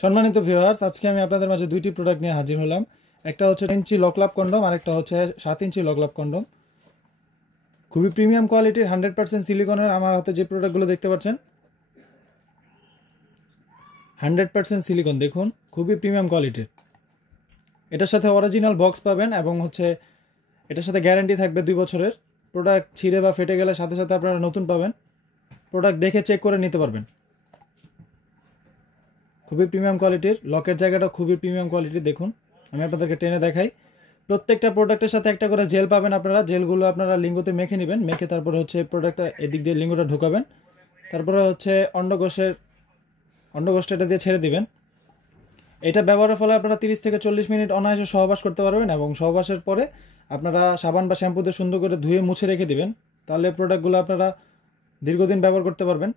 সম্মানিত ভিউয়ার্স, আজকে আমি আপনাদের মাঝে দুইটি প্রোডাক্ট নিয়ে হাজির হলাম। একটা হচ্ছে 10 ইঞ্চি লকলাভ কন্ডম আর একটা হচ্ছে 7 ইঞ্চি লকলাভ কন্ডম। খুবই প্রিমিয়াম কোয়ালিটির 100% সিলিকনের। আমার হাতে যে প্রোডাক্টগুলো দেখতে পাচ্ছেন 100% সিলিকন, দেখুন খুবই প্রিমিয়াম কোয়ালিটির। এটার সাথে অরিজিনাল বক্স পাবেন এবং হচ্ছে এটার সাথে গ্যারান্টি থাকবে 2 বছরের। প্রোডাক্ট ছিঁড়ে বা ফেটে গেলে সাথে সাথে আপনারা নতুন পাবেন। প্রোডাক্ট দেখে চেক করে নিতে পারবেন। খুবই প্রিমিয়াম কোয়ালিটির, লকের জায়গাটা খুবই প্রিমিয়াম কোয়ালিটির। দেখুন আমি আপনাদেরকে টেনে দেখাই। প্রত্যেকটা প্রোডাক্টের সাথে একটা করে জেল পাবেন আপনারা। জেলগুলো আপনারা লিঙ্গতে মেখে নেবেন, মেখে তারপরে হচ্ছে প্রোডাক্টটা এদিক দিয়ে লিঙ্গটা ঢোকাবেন, তারপরে হচ্ছে অন্ডকোষ্ঠটা দিয়ে ছেড়ে দিবেন। এটা ব্যবহারের ফলে আপনারা 30 থেকে 40 মিনিট অনায়াসে সহবাস করতে পারবেন এবং সহবাসের পরে আপনারা সাবান বা শ্যাম্পু দিয়ে সুন্দর করে ধুয়ে মুছে রেখে দিবেন। তাহলে প্রোডাক্টগুলো আপনারা দীর্ঘদিন ব্যবহার করতে পারবেন।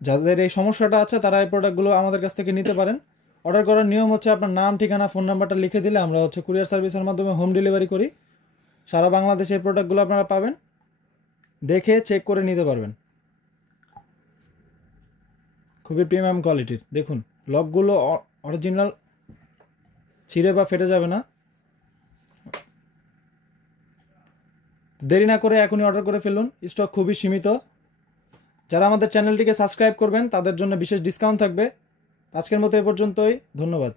যাদের এই সমস্যাটা আছে তারা এই প্রোডাক্টগুলো আমাদের কাছ থেকে নিতে পারেন। অর্ডার করার নিয়ম হচ্ছে আপনার নাম, ঠিকানা, ফোন নাম্বারটা লিখে দিলে আমরা হচ্ছে কুরিয়ার সার্ভিসের মাধ্যমে হোম ডেলিভারি করি। সারা বাংলাদেশে এই প্রোডাক্টগুলো আপনারা পাবেন, দেখে চেক করে নিতে পারবেন। খুবই প্রিমিয়াম কোয়ালিটির। দেখুন লকগুলো অরিজিনাল, ছিঁড়ে বা ফেটে যাবে না। দেরি না করে এখনই অর্ডার করে ফেলুন, স্টক খুবই সীমিত। যারা আমাদের চ্যানেলটিকে সাবস্ক্রাইব করবেন তাদের জন্য বিশেষ ডিসকাউন্ট থাকবে। আজকের মতো এ পর্যন্তই, ধন্যবাদ।